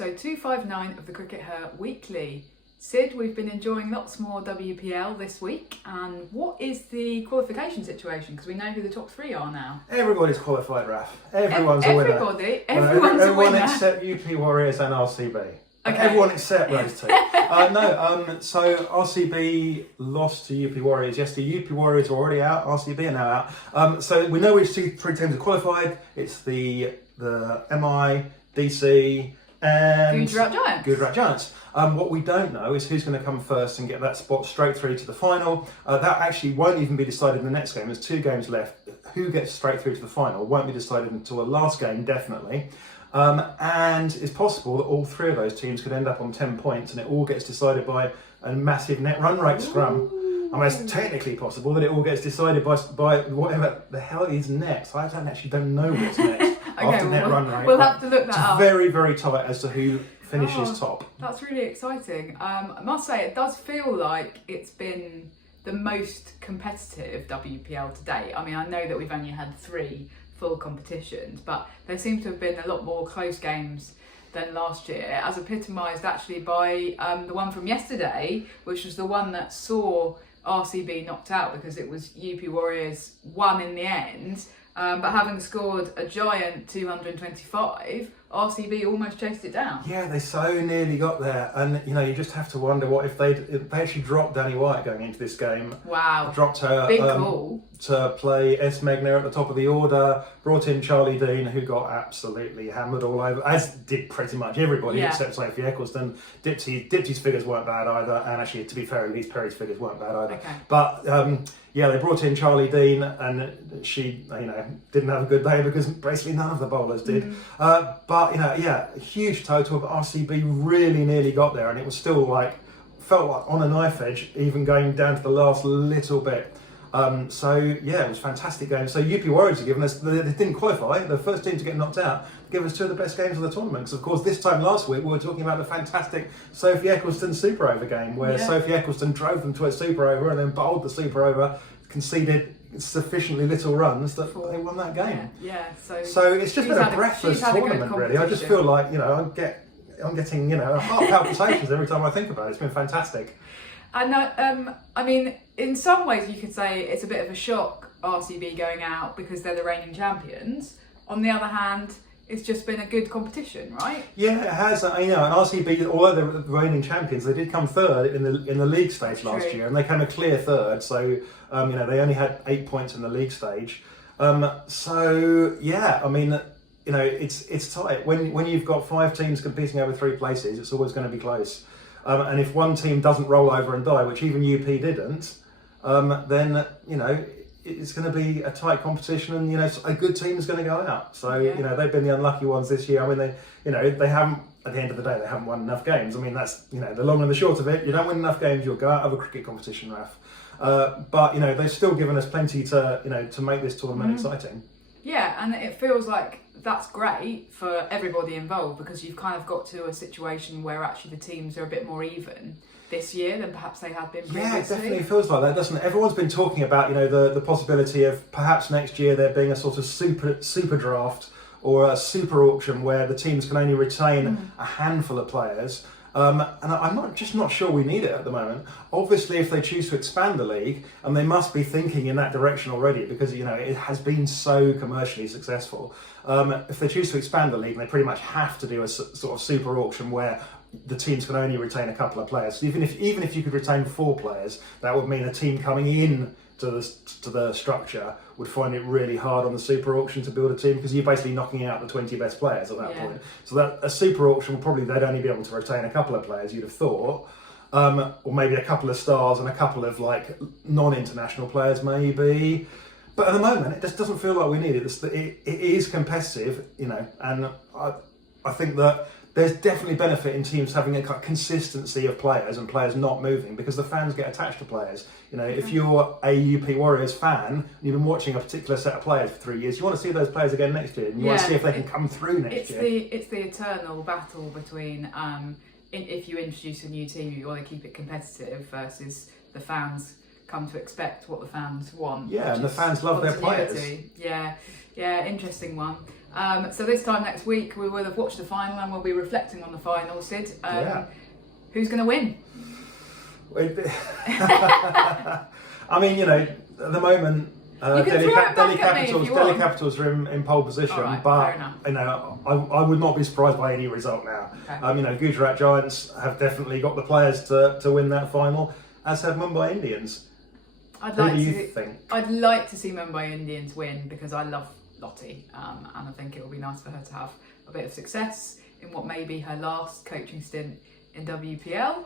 episode 259 of the CRICKETher Weekly. Sid, we've been enjoying lots more WPL this week, and what is the qualification situation? Because we know who the top three are now. Everybody's qualified, Raf. Everyone's a winner. Everyone's a winner. Everyone except UP Warriors and RCB. Okay. Everyone except those two. So RCB lost to UP Warriors yesterday. UP Warriors are already out, RCB are now out. So we know which three teams are qualified. It's the MI, DC and Gujarat Giants. What we don't know is who's going to come first and get that spot straight through to the final. That actually won't even be decided in the next game. There's 2 games left. Who gets straight through to the final won't be decided until the last game, definitely. And it's possible that all 3 of those teams could end up on 10 points and it all gets decided by a massive net run rate scrum. I mean, it's technically possible that it all gets decided by whatever the hell is next. I don't know what's next after net run rate. We'll have to look that up. It's very, very tight as to who finishes top. That's really exciting. I must say, it does feel like it's been the most competitive WPL to date. I mean, I know that we've only had 3 full competitions, but there seems to have been a lot more close games than last year, as epitomised actually by the one from yesterday, which was the one that saw RCB knocked out because it was UP Warriors won in the end, but having scored a giant 225, RCB almost chased it down. Yeah, they so nearly got there, and you just have to wonder what if they actually dropped Danny White going into this game. Wow, dropped her big call to play S. Megner at the top of the order, brought in Charlie Dean, who got absolutely hammered all over, as did pretty much everybody except Sophie Eccleston. Dipty's figures weren't bad either, and actually, to be fair, Elise Perry's figures weren't bad either. Okay. But they brought in Charlie Dean, and she didn't have a good day because basically none of the bowlers did. But a huge total. But RCB really nearly got there, and it was still felt like on a knife edge, even going down to the last little bit. It was a fantastic game. So UP Warriors have given us, they didn't qualify, the first team to get knocked out, give us 2 of the best games of the tournament. Because of course this time last week we were talking about the fantastic Sophie Eccleston super over game, where Sophie Eccleston drove them to a super over and then bowled the super over, conceded sufficiently little runs that they won that game. So it's just been a breathless tournament really. I just feel like, I'm getting, heart palpitations every time I think about it. It's been fantastic. And I mean, in some ways you could say it's a bit of a shock, RCB going out, because they're the reigning champions. On the other hand, it's just been a good competition, right? Yeah, it has. And RCB, although they're the reigning champions, they did come 3rd in the league stage last year, and they came a clear 3rd. So they only had 8 points in the league stage. It's tight. When you've got 5 teams competing over 3 places, it's always going to be close. And if one team doesn't roll over and die, which even UP didn't, then it's going to be a tight competition, and a good team is going to go out. So they've been the unlucky ones this year. I mean, they haven't. At the end of the day, they haven't won enough games. I mean, that's the long and the short of it. You don't win enough games, you'll go out of a cricket competition, Raf. But they've still given us plenty to make this tournament exciting. Yeah, and it feels like that's great for everybody involved, because you've kind of got to a situation where actually the teams are a bit more even this year than perhaps they have been previously. Yeah, it definitely feels like that, doesn't it? Everyone's been talking about the possibility of perhaps next year there being a sort of super draft or a super auction where the teams can only retain a handful of players. And I'm not sure we need it at the moment. Obviously, if they choose to expand the league, and they must be thinking in that direction already, because it has been so commercially successful. If they choose to expand the league, they pretty much have to do a sort of super auction where the teams can only retain a couple of players. So even if you could retain 4 players, that would mean a team coming in to the structure would find it really hard on the super auction to build a team, because you're basically knocking out the 20 best players at that point. So that a super auction they'd only be able to retain a couple of players, you'd have thought, or maybe a couple of stars and a couple of non-international players maybe. But at the moment, it just doesn't feel like we need it. It is competitive, and I think that there's definitely benefit in teams having a consistency of players and players not moving, because the fans get attached to players. If you're a UP Warriors fan and you've been watching a particular set of players for 3 years, you want to see those players again next year, and you want to see if they can come through next year. It's the eternal battle between if you introduce a new team, you want to keep it competitive, versus the fans come to expect what the fans want. Yeah, and the fans love their players. Yeah, interesting one. So this time next week we will have watched the final and we'll be reflecting on the final. Sid, who's going to win? I mean, you know, at the moment, Delhi Capitals are in pole position, right, but you know, I would not be surprised by any result now. Okay. You know, Gujarat Giants have definitely got the players to win that final, as have Mumbai Indians. Who do you think? I'd like to see Mumbai Indians win because I love Lottie, and I think it will be nice for her to have a bit of success in what may be her last coaching stint in WPL,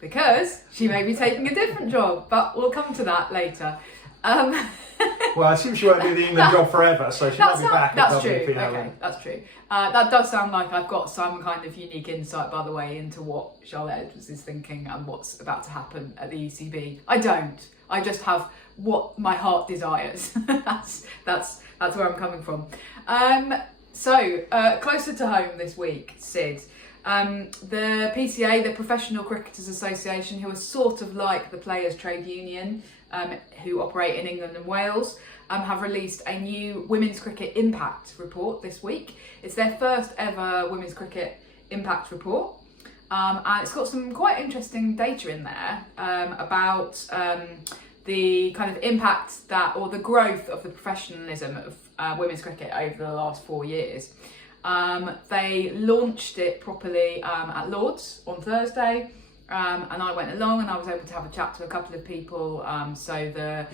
because she may be taking a different job, but we'll come to that later. Well, I assume she won't do the England job forever, so she might be back at WPL. True. Okay, that's true. That does sound like I've got some kind of unique insight, by the way, into what Charlotte Edwards is thinking and what's about to happen at the ECB. I don't. I just have what my heart desires. That's where I'm coming from. So closer to home this week, Sid. The PCA, the Professional Cricketers Association, who are sort of like the Players' Trade Union, who operate in England and Wales, have released a new Women's Cricket Impact Report this week. It's their first ever Women's Cricket Impact Report. And it's got some quite interesting data in there about the kind of impact that, or the growth of the professionalism of women's cricket over the last 4 years. They launched it properly at Lord's on Thursday, and I went along and I was able to have a chat to a couple of people. So the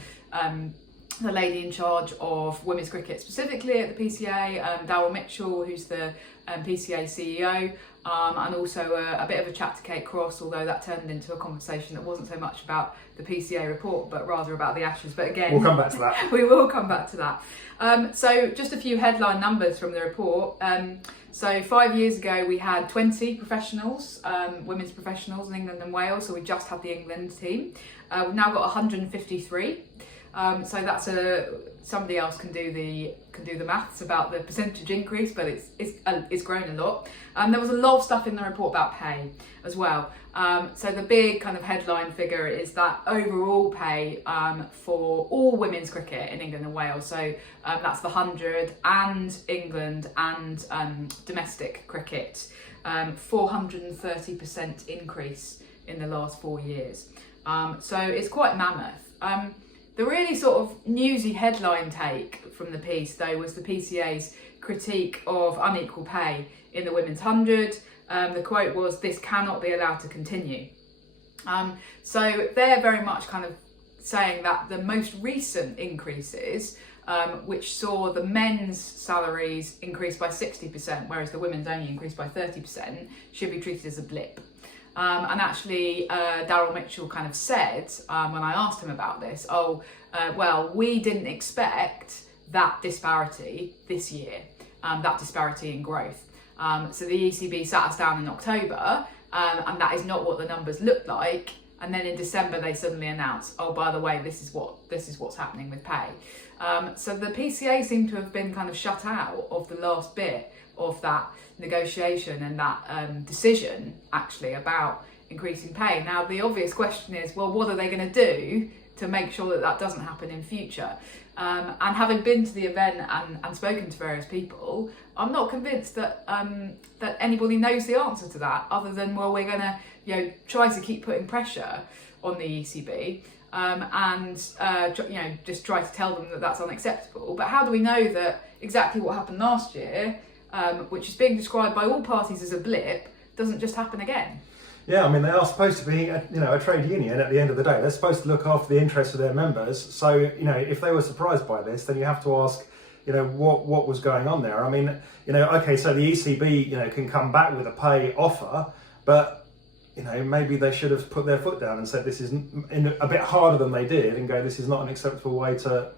lady in charge of women's cricket specifically at the PCA, Daryl Mitchell, who's the PCA CEO, and also a bit of a chat to Kate Cross, although that turned into a conversation that wasn't so much about the PCA report, but rather about the Ashes. But again, we'll come back to that. We will come back to that. So just a few headline numbers from the report. So 5 years ago we had 20 professionals, women's professionals in England and Wales, so we just had the England team. We've now got 153. So that's somebody else can do the maths about the percentage increase, but it's grown a lot. There was a lot of stuff in the report about pay as well. So the big kind of headline figure is that overall pay for all women's cricket in England and Wales, so that's the 100 and England and domestic cricket, 430% increase in the last 4 years. So it's quite mammoth. The really sort of newsy headline take from the piece, though, was the PCA's critique of unequal pay in the women's 100. The quote was, "This cannot be allowed to continue." So they're very much kind of saying that the most recent increases, which saw the men's salaries increase by 60%, whereas the women's only increased by 30%, should be treated as a blip. And actually, Daryl Mitchell kind of said, when I asked him about this, well, we didn't expect that disparity this year, that disparity in growth. So the ECB sat us down in October, and that is not what the numbers looked like. And then in December, they suddenly announced, oh, by the way, this is what's happening with pay. So the PCA seemed to have been kind of shut out of the last bit of that negotiation and that decision actually about increasing pay. Now the obvious question is, well, what are they going to do to make sure that that doesn't happen in future? And having been to the event and spoken to various people, I'm not convinced that that anybody knows the answer to that, other than, well, we're going to try to keep putting pressure on the ECB and just try to tell them that that's unacceptable. But how do we know that exactly what happened last year, which is being described by all parties as a blip, doesn't just happen again? Yeah, I mean, they are supposed to be, a trade union at the end of the day. They're supposed to look after the interests of their members. So, if they were surprised by this, then you have to ask, what was going on there. I mean, okay, so the ECB, can come back with a pay offer, but, maybe they should have put their foot down and said this is a bit harder than they did, and go, this is not an acceptable way for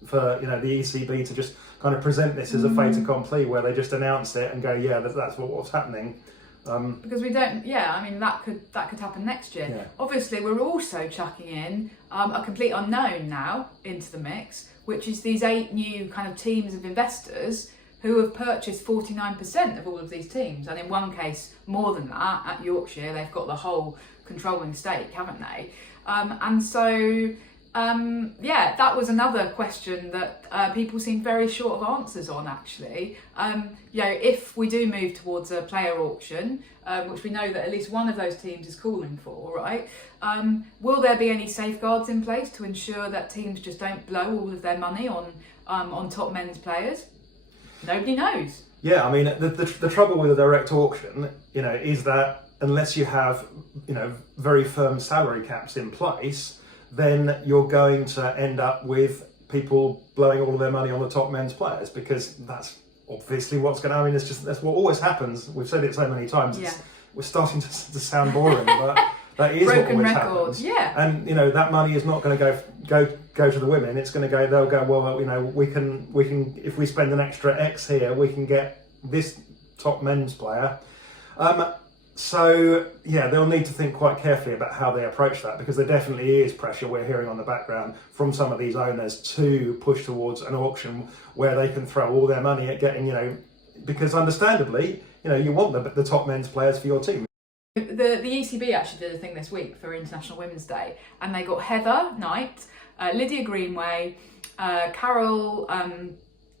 the ECB to just kind of present this as a fait accompli, where they just announce it and go, yeah, that's what's happening. Because we don't, that could happen next year. Yeah. Obviously, we're also chucking in a complete unknown now into the mix, which is these 8 new kind of teams of investors who have purchased 49% of all of these teams, and in one case more than that. At Yorkshire, they've got the whole controlling stake, haven't they? And so yeah, that was another question that people seemed very short of answers on, actually. You know, if we do move towards a player auction, which we know that at least one of those teams is calling for, right? Will there be any safeguards in place to ensure that teams just don't blow all of their money on top men's players? Nobody knows. Yeah, I mean, the trouble with a direct auction, you know, is that unless you have, you know, very firm salary caps in place, then you're going to end up with people blowing all of their money on the top men's players, because that's obviously what's going to, I mean, it's just, that's what always happens. We've said it so many times. Yeah. We're starting to sound boring, but that is Broken what always record. happens. Yeah. And, you know, that money is not going to go to the women. It's going to go, they'll go, well, you know, we can, if we spend an extra X here, we can get this top men's player. So, yeah, they'll need to think quite carefully about how they approach that, because there definitely is pressure we're hearing on the background from some of these owners to push towards an auction where they can throw all their money at getting, you know, because understandably, you know, you want the top men's players for your team. The ECB actually did a thing this week for International Women's Day, and they got Heather Knight, Lydia Greenway, Carol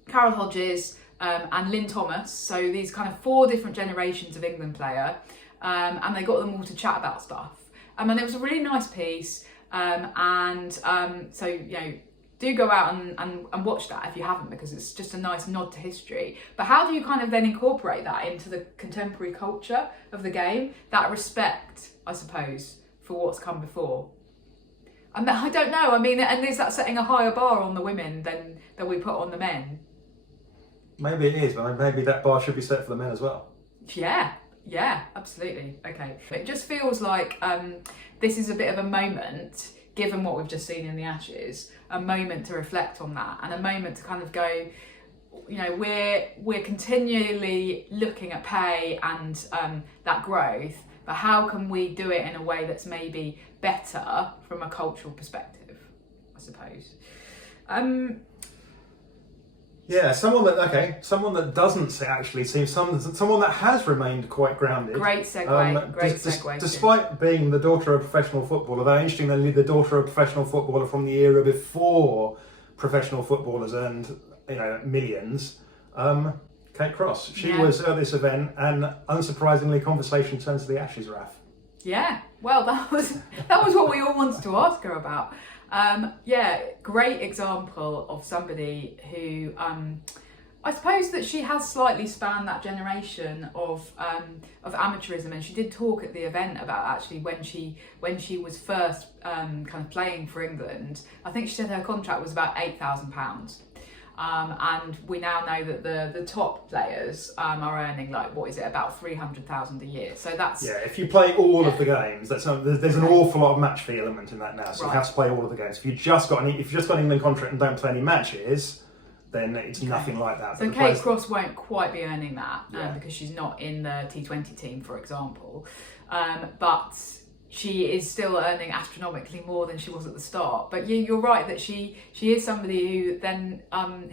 Hodges, and Lynn Thomas. So these kind of 4 different generations of England player, and they got them all to chat about stuff. And it was a really nice piece. So, you know, do go out and watch that if you haven't, because it's just a nice nod to history. But how do you kind of then incorporate that into the contemporary culture of the game? That respect, I suppose, for what's come before. And I don't know, I mean, and is that setting a higher bar on the women than we put on the men? Maybe it is, but maybe that bar should be set for the men as well. Yeah, absolutely. Okay. It just feels like this is a bit of a moment, given what we've just seen in the Ashes, a moment to reflect on that, and a moment to kind of go, you know, we're continually looking at pay and that growth, but how can we do it in a way that's maybe better from a cultural perspective, I suppose. Yeah, someone that doesn't actually seem, someone that has remained quite grounded. Great segue. Despite being the daughter of a professional footballer, though interestingly, the daughter of a professional footballer from the era before professional footballers earned, you know, millions. Kate Cross. She was at this event, and unsurprisingly, conversation turned to the Ashes, Raf. Yeah, well, that was what we all wanted to ask her about. Yeah, great example of somebody who, I suppose that she has slightly spanned that generation of amateurism, and she did talk at the event about actually when she was first kind of playing for England. I think she said her contract was about £8,000. And we now know that the top players are earning, like, what is it, about 300,000 a year. So that's, yeah. If you play all of the games, there's an awful lot of match fee element in that now. So you have to play all of the games. If you've just got an England contract and don't play any matches, then it's nothing like that. So Kate Cross won't quite be earning that because she's not in the T20 team, for example. But she is still earning astronomically more than she was at the start. But you're right that she is somebody who then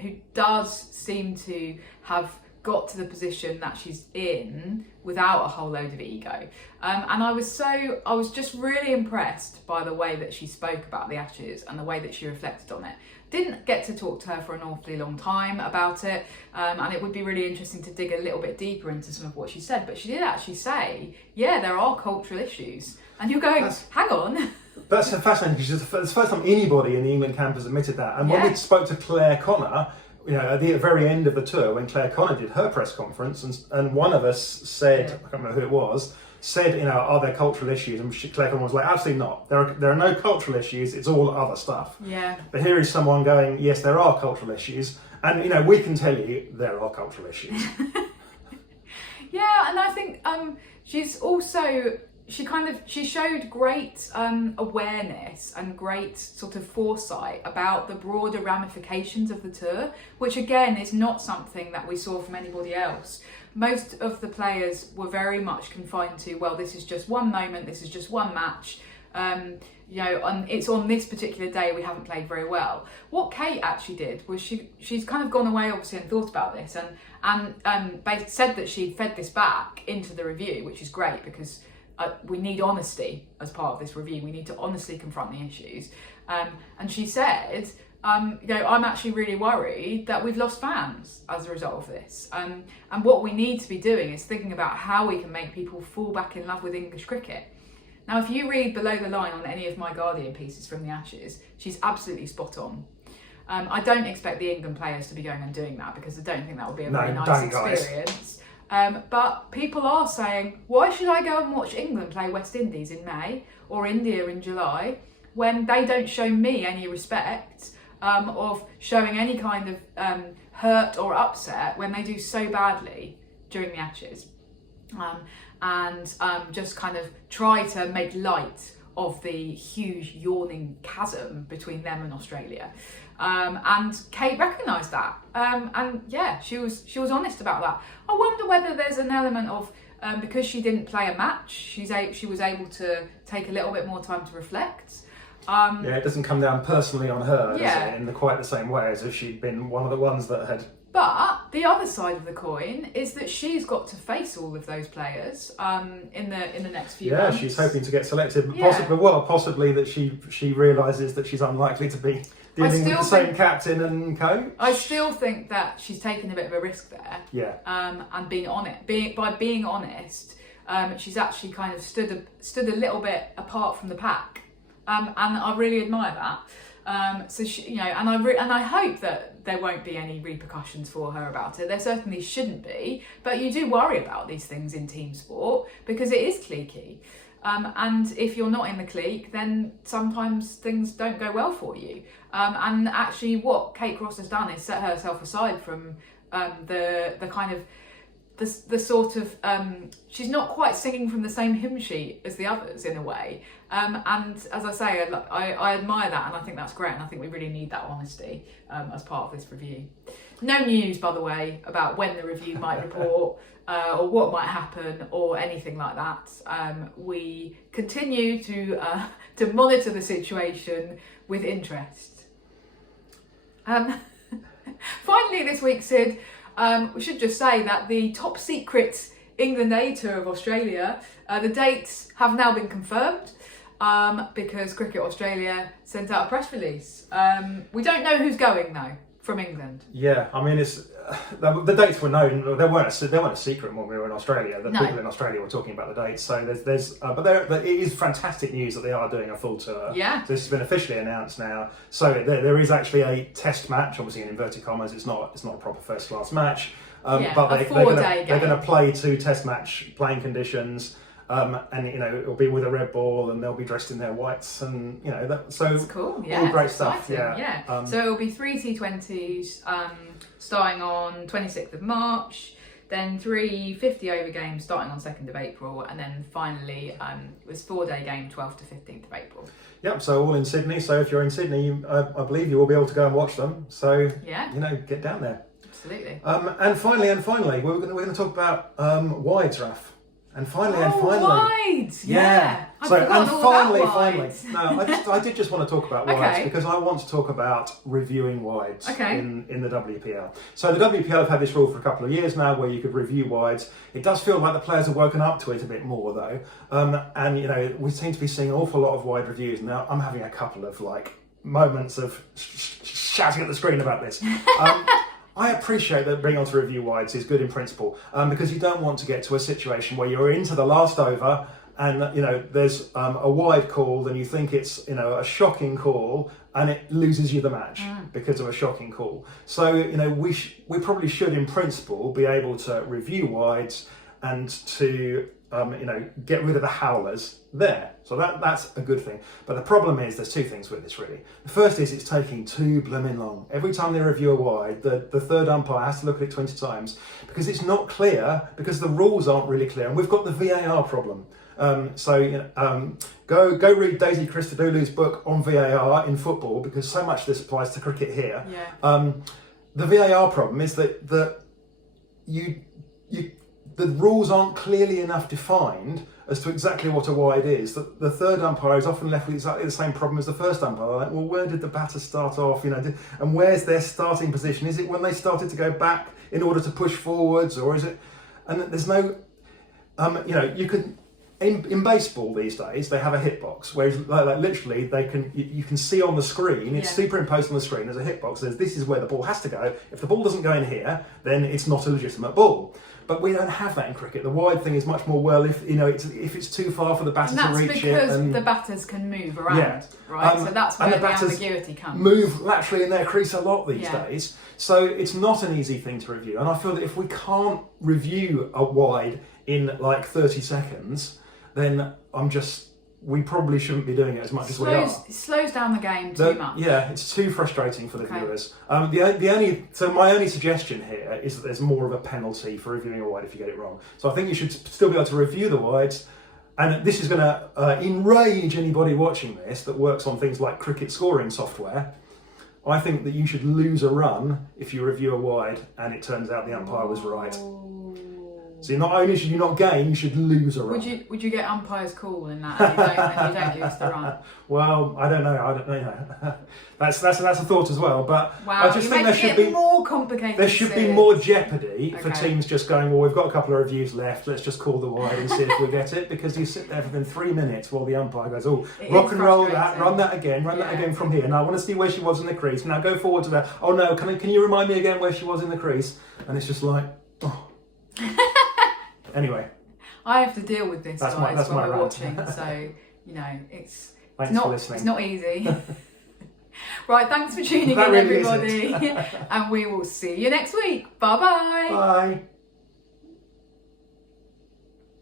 who does seem to have got to the position that she's in without a whole load of ego. And I was just really impressed by the way that she spoke about the Ashes and the way that she reflected on it. Didn't get to talk to her for an awfully long time about it, and it would be really interesting to dig a little bit deeper into some of what she said. But she did actually say, yeah, there are cultural issues. And you're going, hang on. That's fascinating, because it's the first time anybody in the England camp has admitted that. And when we spoke to Claire Connor, you know, at the very end of the tour, when Claire Connor did her press conference, and one of us said, I can't remember who it was, said, you know, are there cultural issues? And Claire Connor was like, absolutely not. There are no cultural issues. It's all other stuff. Yeah. But here is someone going, yes, there are cultural issues, and you know, we can tell you there are cultural issues. Yeah, and I think she's also. She showed great awareness and great sort of foresight about the broader ramifications of the tour, which again is not something that we saw from anybody else. Most of the players were very much confined to, well, this is just one moment, this is just one match, you know, it's on this particular day, we haven't played very well. What Kate actually did was she's kind of gone away obviously and thought about this and said that she fed this back into the review, which is great because we need honesty as part of this review. We need to honestly confront the issues. And she said, I'm actually really worried that we've lost fans as a result of this. And what we need to be doing is thinking about how we can make people fall back in love with English cricket. Now, if you read below the line on any of my Guardian pieces from the Ashes, she's absolutely spot on. I don't expect the England players to be going and doing that, because I don't think that would be a very nice experience. But people are saying, why should I go and watch England play West Indies in May or India in July when they don't show me any respect of showing any kind of hurt or upset when they do so badly during the Ashes? And just kind of try to make light of the huge yawning chasm between them and Australia. And Kate recognised that. And yeah, she was honest about that. I wonder whether there's an element of, because she didn't play a match, she was able to take a little bit more time to reflect. It doesn't come down personally on her, does it, in quite the same way as if she'd been one of the ones that had... But the other side of the coin is that she's got to face all of those players in the next few months. Yeah, she's hoping to get selected. Possibly that she realises that she's unlikely to be dealing with the same captain and coach. I still think that she's taken a bit of a risk there. Yeah. And being honest, she's actually kind of stood a little bit apart from the pack, and I really admire that. So she, and I hope that there won't be any repercussions for her about it. There certainly shouldn't be, but you do worry about these things in team sport because it is cliquey. And if you're not in the clique, then sometimes things don't go well for you. And actually what Kate Cross has done is set herself aside from the kind of the sort of she's not quite singing from the same hymn sheet as the others in a way, and as I say, I admire that, and I think that's great, and I think we really need that honesty as part of this review. No news, by the way, about when the review might report or what might happen or anything like that. We continue to monitor the situation with interest. Finally this week, Sid, we should just say that the top secret England A tour of Australia, the dates have now been confirmed because Cricket Australia sent out a press release. We don't know who's going though from England. Yeah, I mean it's the dates were known. They weren't a secret when we were in Australia. The people in Australia were talking about the dates. So it is fantastic news that they are doing a full tour. Yeah, so this has been officially announced now. So there is actually a test match, obviously in inverted commas. It's not a proper first class match. But they're going to play 2 test match playing conditions. And it'll be with a red ball, and they'll be dressed in their whites, and so that's cool. Yeah, all great stuff. Yeah. So it'll be 3 T20s starting on 26th of March, then 3 50 over games starting on 2nd of April, and then finally it was 4-day game 12th to 15th of April. Yep. So all in Sydney. So if you're in Sydney, I believe you will be able to go and watch them. So get down there. Absolutely. And finally, we're going to talk about wides, Raf. And finally, wides! Yeah. Finally. No, I did just want to talk about wides because I want to talk about reviewing wides in the WPL. So the WPL have had this rule for a couple of years now where you could review wides. It does feel like the players have woken up to it a bit more though. And we seem to be seeing an awful lot of wide reviews. Now I'm having a couple of moments of shouting at the screen about this. I appreciate that bringing on to review wides is good in principle because you don't want to get to a situation where you're into the last over and there's a wide call and you think it's a shocking call and it loses you the match because of a shocking call. So we probably should in principle be able to review wides and to get rid of the howlers there. So that's a good thing. But the problem is there's 2 things with this really. The first is it's taking too blooming long. Every time they review a wide, the third umpire has to look at it 20 times because it's not clear, because the rules aren't really clear. And we've got the VAR problem. Go read Daisy Christodoulou's book on VAR in football because so much of this applies to cricket here. Yeah. The VAR problem is that the rules aren't clearly enough defined as to exactly what a wide is. The third umpire is often left with exactly the same problem as the first umpire. Like, well, where did the batter start off? And where's their starting position? Is it when they started to go back in order to push forwards, or is it? And there's no, in baseball these days, they have a hitbox, whereas like literally you can see on the screen, it's superimposed on the screen, there's a hitbox, says this is where the ball has to go. If the ball doesn't go in here, then it's not a legitimate ball. But we don't have that in cricket. The wide thing is much more, well, if it's too far for the batter to reach it. That's because the batters can move around, right? So that's where the ambiguity comes. Move laterally in their crease a lot these days. So it's not an easy thing to review. And I feel that if we can't review a wide in like 30 seconds, then we probably shouldn't be doing it as much as we are. It slows down the game too much. Yeah, it's too frustrating for the viewers. So my only suggestion here is that there's more of a penalty for reviewing a wide if you get it wrong. So I think you should still be able to review the wides, and this is going to enrage anybody watching this that works on things like cricket scoring software. I think that you should lose a run if you review a wide and it turns out the umpire was right. So not only should you not gain, you should lose a run. Would you get umpire's call in that and you don't lose the run? Well, I don't know. That's a thought as well. But wow, I just think there should be more complicated. There should be more jeopardy for teams just going, well, we've got a couple of reviews left, let's just call the wide and see if we get it. Because you sit there for 3 minutes while the umpire goes, rock and roll that, run that again from here. Now I want to see where she was in the crease. Now go forward to that. Oh no, can you remind me again where she was in the crease? And it's just like, oh. Anyway, I have to deal with this, guys, when we're watching. So it's not easy. Right, thanks for tuning in, everybody, and we will see you next week. Bye-bye. Bye.